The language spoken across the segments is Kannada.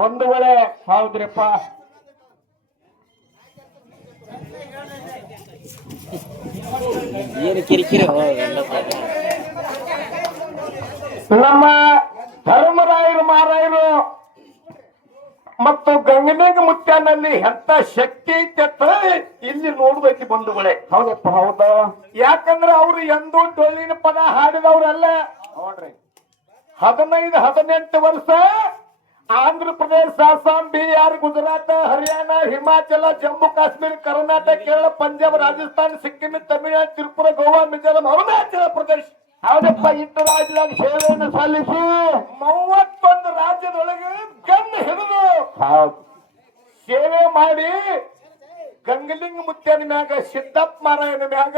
ಬಂಧುಗಳೇ ಹೌದ್ರಿಪ್ಪ. ಏನು ಕಿರಿಕಿರಿ? ಹೋಗಲ್ಲ ನಮ್ಮ ಧರ್ಮರಾಯರು ಮಾರಾಯರು ಮತ್ತು ಗಂಗನೇಗ ಮುತ್ಯನಲ್ಲಿ ಎಂತ ಶಕ್ತಿ ಐತೆ ಇಲ್ಲಿ ನೋಡ್ಬೇಕು ಬಂಧುಗಳೇ. ಹೌದಪ್ಪ ಹೌದು. ಯಾಕಂದ್ರೆ ಅವ್ರು ಎಂದೂ ಡೊಳ್ಳಿನ ಪದ ಹಾಡಿದವ್ರಲ್ಲ. ನೋಡ್ರಿ. ಹದಿನೈದು ಹದಿನೆಂಟು ವರ್ಷ ಆಂಧ್ರ ಪ್ರದೇಶ ಅಸ್ಸಾಂ ಬಿಹಾರ್ ಗುಜರಾತ್ ಹರಿಯಾಣ ಹಿಮಾಚಲ ಜಮ್ಮು ಕಾಶ್ಮೀರ ಕರ್ನಾಟಕ ಕೇರಳ ಪಂಜಾಬ್ ರಾಜಸ್ಥಾನ ಸಿಕ್ಕಿಂ ತಮಿಳುನಾಡು ತ್ರಿಪುರ ಗೋವಾ ಮಿಜೋರಾಂ ಅರುಣಾಚಲ ಪ್ರದೇಶ. ಹೌದಪ್ಪ ಇಟ್ಟು ರಾಜ್ಯದಾಗ ಸೇವೆಯನ್ನು ಸಲ್ಲಿಸಿ. ಮೂವತ್ತೊಂದು ರಾಜ್ಯದೊಳಗೆ ಗನ್ ಹಿಡಿದು ಹೌದು. ಸೇವೆ ಮಾಡಿ ಗಂಗಲಿಂಗ ಮುತ್ಯನ ಮ್ಯಾಗ ಸಿದ್ದಪ್ಪ ಮಾರಾಯಣ ಮ್ಯಾಗ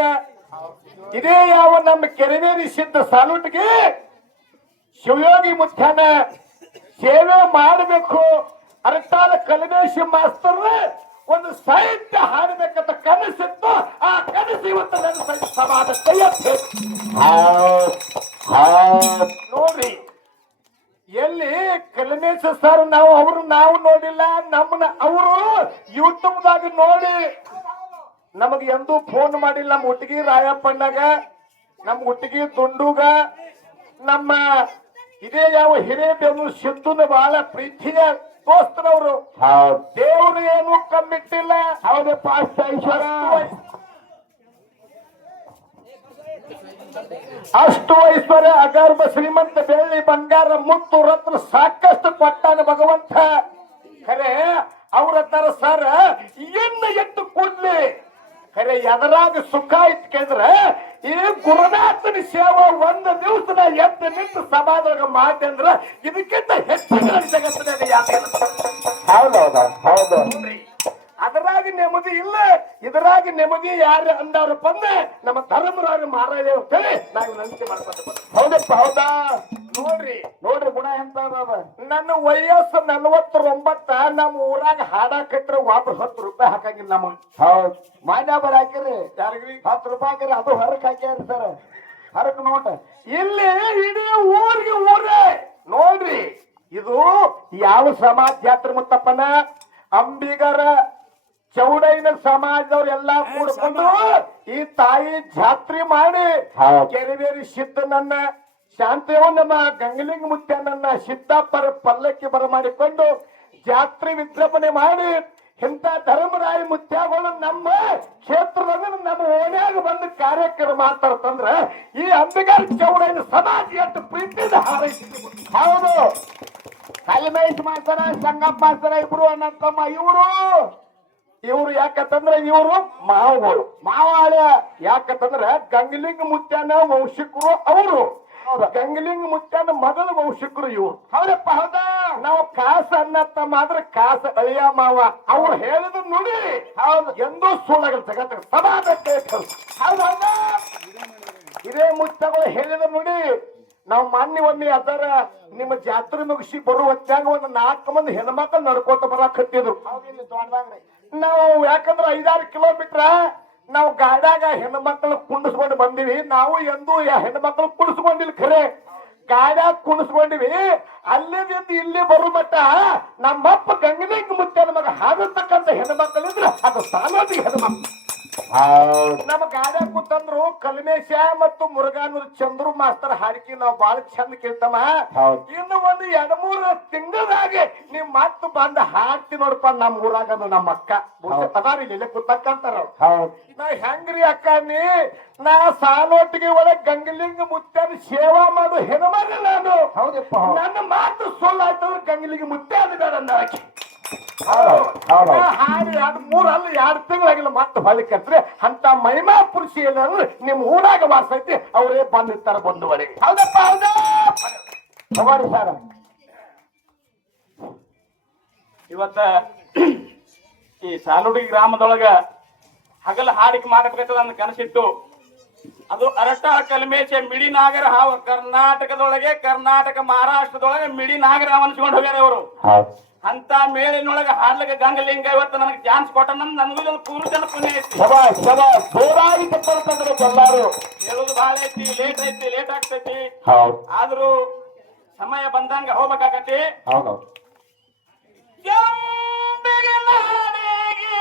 ಇದೇ ಯಾವ ನಮ್ಮ ಕೆರೆವೇರಿ ಸಿದ್ಧ ಸಾಲುಟ್ಗೆ ಶಿವಯೋಗಿ ಮುತ್ಯಾನ ಸೇವೆ ಮಾಡಬೇಕು. ಅರಟಾಲ ಕಲಮೇಶಿ ಮಾಸ್ತರ್ ಒಂದು ಸಾಹಿತ್ಯ ಹಾಡಬೇಕಂತ ಕನಸಿತ್ತು. ಆ ಕನಸು ಇವತ್ತು ನನ್ನ ಸಮಾಜ ನೋಡ್ರಿ, ಎಲ್ಲಿ ಕಲಮೇಶ ಸರ್ ನಾವು, ಅವರು ನಾವು ನೋಡಿಲ್ಲ, ನಮ್ಮನ್ನ ಅವರು ಯೂಟ್ಯೂಬ್ ದಾಗ ನೋಡಿ. ನಮಗೆ ಎಂದೂ ಫೋನ್ ಮಾಡಿಲ್ಲ ನಮ್ಮ ಹುಟ್ಟಿಗೆ ರಾಯಪ್ಪಣ್ಣಗ, ನಮ್ಮ ಹುಟ್ಟಿಗೆ ದುಂಡುಗ, ನಮ್ಮ ಇದೇ ಯಾವ ಹಿರೇಬೆನ್ನು ಸಿದ್ದುನ ಬಹಳ ಪ್ರೀತಿಯ ದೋಸ್ತನವರು ದೇವರು ದೇವ್ರು ಏನು ಕಮ್ಮಿಟ್ಟಿಲ್ಲ. ಅವನೇ ಅಷ್ಟ ಐಶ್ವರ ಅಷ್ಟು ಐಶ್ವರ್ಯ ಅಗರ್ಭ ಶ್ರೀಮಂತ ಬೆಳ್ಳಿ ಬಂಗಾರ ಮುತ್ತು ರತ್ನ ಸಾಕಷ್ಟು ಕೊಟ್ಟಾನ ಭಗವಂತ. ಖರೆ ಅವರ ತರ ಸರ್ ಇನ್ನ ಎತ್ತು ಕೊಡ್ಲಿ. ಖರೆ ಎದರಾಗ ಸುಖ ಇಟ್ಕಂದ್ರ ಈ ಗುರುನಾಥನ ಸೇವಾ ಒಂದ್ ದಿವಸ ನಾ ಎದ್ದು ನಿಂತು ಮಾಡಿ ಅಂದ್ರ ಇದಕ್ಕಿಂತ ಹೆಚ್ಚಿನ ಜಗತ್ತಿನಾಗ ಯಾಕೆ? ಹೌದೌದ ಹೌದು. ಅದರಾಗಿ ನೆಮ್ಮದಿ ಇಲ್ಲ ಇದರಾಗಿ ನೆಮ್ಮದಿ ಯಾರು ಅಂದವ್ರಪ್ಪ ಅಂದ್ರೆ ನಮ್ಮ ಧರ್ಮರಾಜ ಮಹಾರಾಜ ಅಂತೇಳಿ ನಾವು ನಂಬಿಕೆ ಮಾಡ್ಕೊಂಡು ಹೌದಪ್ಪ ಹೌದಾ? ನೋಡ್ರಿ. ನೋಡ್ರಿ ಗುಣ ಎಂತ ನನ್ನ ವಯಸ್ಸು ನಲವತ್ತೊಂಬತ್ತ ನಮ್ಮ ಊರಾಗ ಹಾಡಾಕಟ್ರೆ ವಾಪಸ್ ಹತ್ತು ರೂಪಾಯಿ ಹಾಕಂಗಿಲ್ಲ ನಮ್ಮ ಹೌದು. ಮಾನ್ಯ ಬರ ಹಾಕಿರಿ. ಯಾರಿಗ್ರಿ? ಹತ್ತು ರೂಪಾಯಿ ಹಾಕಿರಿ ಅದು ಹೊರಕ್ ಹಾಕ್ಯಾರಿ ಸರ್. ಹರಕ್ ನೋಟ. ಇಲ್ಲಿ ಇಡೀ ಊರಿಗೆ ಊರೇ. ನೋಡ್ರಿ ಇದು ಯಾವ ಸಮಾಜ ಜಾತ್ರೆ ಮುತ್ತಪ್ಪನ? ಅಂಬಿಗರ ಚೌಡೈನ ಸಮಾಜದವ್ರು ಎಲ್ಲಾ ಕೂಡ್ಕೊಂಡು ಈ ತಾಯಿ ಜಾತ್ರೆ ಮಾಡಿ. ಕೆರೆಬೇರಿ ಸಿದ್ದನನ್ನ ಶಾಂತಿಯವ ನಮ್ಮ ಗಂಗಲಿಂಗ ಮುತ್ಯನನ್ನ ಸಿದ್ದಾಪರ ಪಲ್ಲಕ್ಕಿ ಬರಮಾಡಿಕೊಂಡು ಜಾತ್ರೆ ವಿಜ್ಞಾಪನೆ ಮಾಡಿ ಇಂಥ ಧರ್ಮರಾಯ ಮುತ್ಯಗಳು ನಮ್ಮ ಕ್ಷೇತ್ರದಾಗ ನಮ್ಮ ಓಣ್ಯಾಗ ಬಂದು ಕಾರ್ಯಕ್ರಮ ಮಾತಾಡ್ತಂದ್ರ ಈ ಅಂಬಿಗಾರ ಚೌಡೈನ ಸಮಾಜ ಎಷ್ಟು ಪ್ರೀತಿಯಿಂದ ಹಾರೈಸಿದ್ರು. ಹೌದು. ಕಲ್ಮೇಶ್ ಮಾಸ್ತರ ಸಂಗಪ್ಪ ಮಾಸ್ತರ ಇಬ್ರು ಅಣ್ಣ ತಮ್ಮ ಇವರು ಇವ್ರು ಯಾಕಂತಂದ್ರ ಇವರು ಮಾವುಗಳು. ಮಾವಾಳ ಯಾಕಂತಂದ್ರ ಗಂಗಲಿಂಗ ಮುತ್ಯನ ವಂಶಿಕರು ಅವರು. ಗಂಗಲಿಂಗ ಮುತ್ಯನ ಮೊದಲ ವಂಶಿಕರು ಇವ್ರು. ಹೌದಪ್ಪ ಹೌದಾ. ನಾವು ಕಾಸ ಅನ್ನತ್ತ ಮಾತ್ರ ಕಾಸ ಅಳಿಯ ಮಾವ. ಅವ್ರು ಹೇಳಿದ ನುಡಿ. ಹೌದು. ಎಂದೂ ಸುಳ್ಳಾಗಲ್ಲ ಸಮಾಜಕ್ಕೆ ಹೌದು ಹಿರೇ ಮುತ್ತಗಳು ಹೇಳಿದ ನುಡಿ. ನಾವು ಮಾನ್ಯ ಒಮ್ಮೆ ಅದರ ನಿಮ್ಮ ಜಾತ್ರೆ ಮುಗಿಸಿ ಬರುವ ಹೊತ್ತಾಗ ಒಂದು ನಾಲ್ಕು ಮಂದಿ ಹೆಣ್ಮಕ್ಳು ನಡ್ಕೋತ ಬರಾಕತ್ತಿದ್ರು ನಾವು ಯಾಕಂದ್ರೆ ಐದಾರು ಕಿಲೋಮೀಟರ್ ನಾವು ಗಾಡ್ಯಾಗ ಹೆಣ್ಮಕ್ಳು ಕುಂಡಿಸ್ಕೊಂಡು ಬಂದಿವಿ. ನಾವು ಎಂದು ಹೆಣ್ಮಕ್ಳು ಕುಣಿಸ್ಕೊಂಡಿಲ್ಲ ಖರೆ. ಗಾಡ್ಯಾಗ ಕುಣಿಸ್ಕೊಂಡಿವಿ ಅಲ್ಲಿಂದ ಇಲ್ಲಿ ಬರೋ ಮಟ್ಟ ನಮ್ಮಪ್ಪ ಗಂಗನಿಗೆ ಮುಚ್ಚ ಮಗ ಹಾಡತಕ್ಕಂತ ಹೆಣ್ಮಕ್ಳು ಇದ್ರೆ ಅದು ಸಾಮಾಜಿಕ ಹೆಣ್ಮಕ್ಳು. ನಮ್ಮ ಗಾಡ್ಯಾಗ ಕೂತಂದ್ರು ಕಲ್ಮೇಶ ಮತ್ತು ಮುರುಘಾನೂರ್ ಚಂದ್ರು ಮಾಸ್ತರ್ ಹಾಡಿಕೆ ನಾವು ಬಾಳ ಚಂದ ಕೇಳ್ತಮ್ಮ. ಇನ್ನು ಒಂದು ಎರಡ್ ಮೂರು ತಿಂಗಳದಾಗೆ ನೀವ್ ಮತ್ತ ಬಂದ ಹಾಡ್ತಿ ನೋಡಪ್ಪ ನಮ್ ಊರಾಗ ನಮ್ಮ ಅಕ್ಕ. ಅದಾರಿ ಇಲ್ಲಿ ಕೂತಕ್ಕಂತಾರ ಅವ್ರು. ಹೌದು. ನಾ ಹೆಂಗ್ರಿ ಅಕ್ಕ ನೀ? ನಾ ಸಾಲೋಟಿಗೆ ಒಳಗ್ ಗಂಗಲಿಂಗ ಮುತ್ಯಾನ ಸೇವಾ ಮಾಡು ಹೆಣ್ಮರ ನಾನು. ನನ್ನ ಮಾತು ಅಂದ್ರೆ ಗಂಗಲಿಂಗ ಮುತ್ತೆ ಅದು ಬೇಡ ಅಂದ ಹಾಡಿ ಎರಡು ಮೂರು ಅಲ್ಲ ಎರಡು ತಿಂಗಳಾಗಿಲ್ಲ ಮತ್ತೆ ಹೊಳಿ ಕಟ್ರೆ ಅಂತ ಮಹಿಮಾ ಪುರುಷ ಏನಾದ್ರು ನಿಮ್ ಊರಾಗ ವಾಸ ಐತಿ ಅವರೇ ಬಂದಿರ್ತಾರ ಬಂದುವರೆ. ಹೌದಪ್ಪ ಹೌದಾ? ಸರ್. ಇವತ್ತ ಈ ಸಾಲುಡಿ ಗ್ರಾಮದೊಳಗ ಹಗಲ ಹಾಡಿಕೆ ಮಾಡಬೇಕಂತ ನನ್ನ ಕನಸಿತ್ತು ಅದು ಅರಟ ಕಲ್ಮೇಶ ಮಿಡಿ ನಾಗರ ಹಾವ. ಕರ್ನಾಟಕದೊಳಗೆ ಕರ್ನಾಟಕ ಮಹಾರಾಷ್ಟ್ರದೊಳಗೆ ಮಿಡಿ ನಾಗರ ಅನ್ಸ್ಕೊಂಡು ಹೋಗ್ಯಾರ ಅವರು ಅಂತ ಮೇಳಿನೊಳಗ ಹಾಡ್ಲಿಕ್ಕೆ ಗಂಗಲಿಂಗ ಇವತ್ತು ನನಗೆ ಚಾನ್ಸ್ ಕೊಟ್ಟ ನಮ್ ನನಗೂ ಒಂದು ಪೂರ್ವ ಜನ ಪುಣ್ಯ ಐತಿ ಜೋರಾಗಿ ತಪ್ಪಲ್ತಂದ್ರೆ ಎಲ್ಲಾರು. ಹೇಳುದು ಬಹಳ ಐತಿ ಲೇಟ್ ಐತಿ ಲೇಟ್ ಆಗ್ತೈತಿ. ಹೌದು. ಆದ್ರೂ ಸಮಯ ಬಂದಂಗ ಹೋಗ್ಬೇಕಾಗತಿ ಹೌದು ಜಂಬಿಗೆ ನಾಡಿಗೆ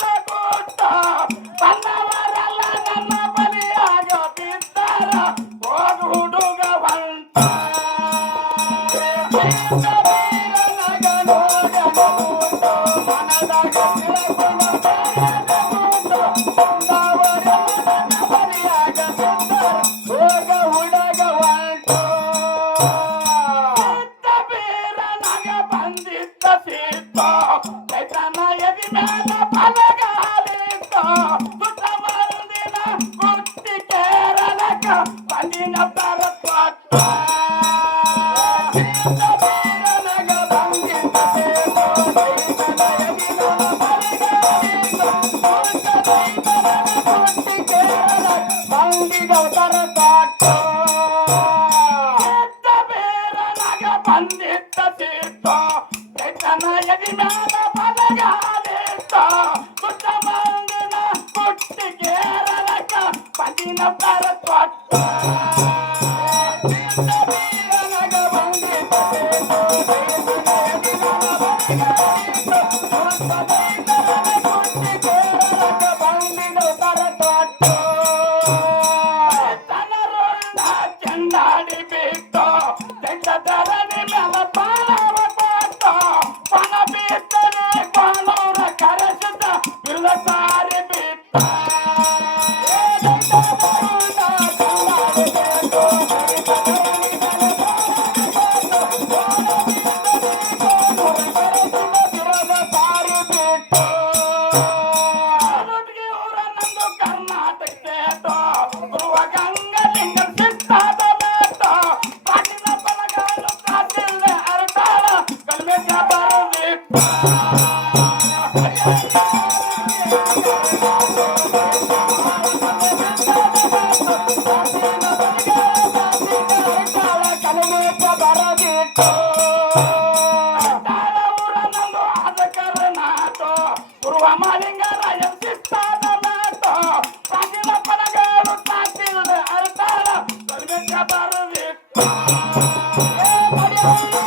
yeah, ಚೈತನ ಎದಿ Ei,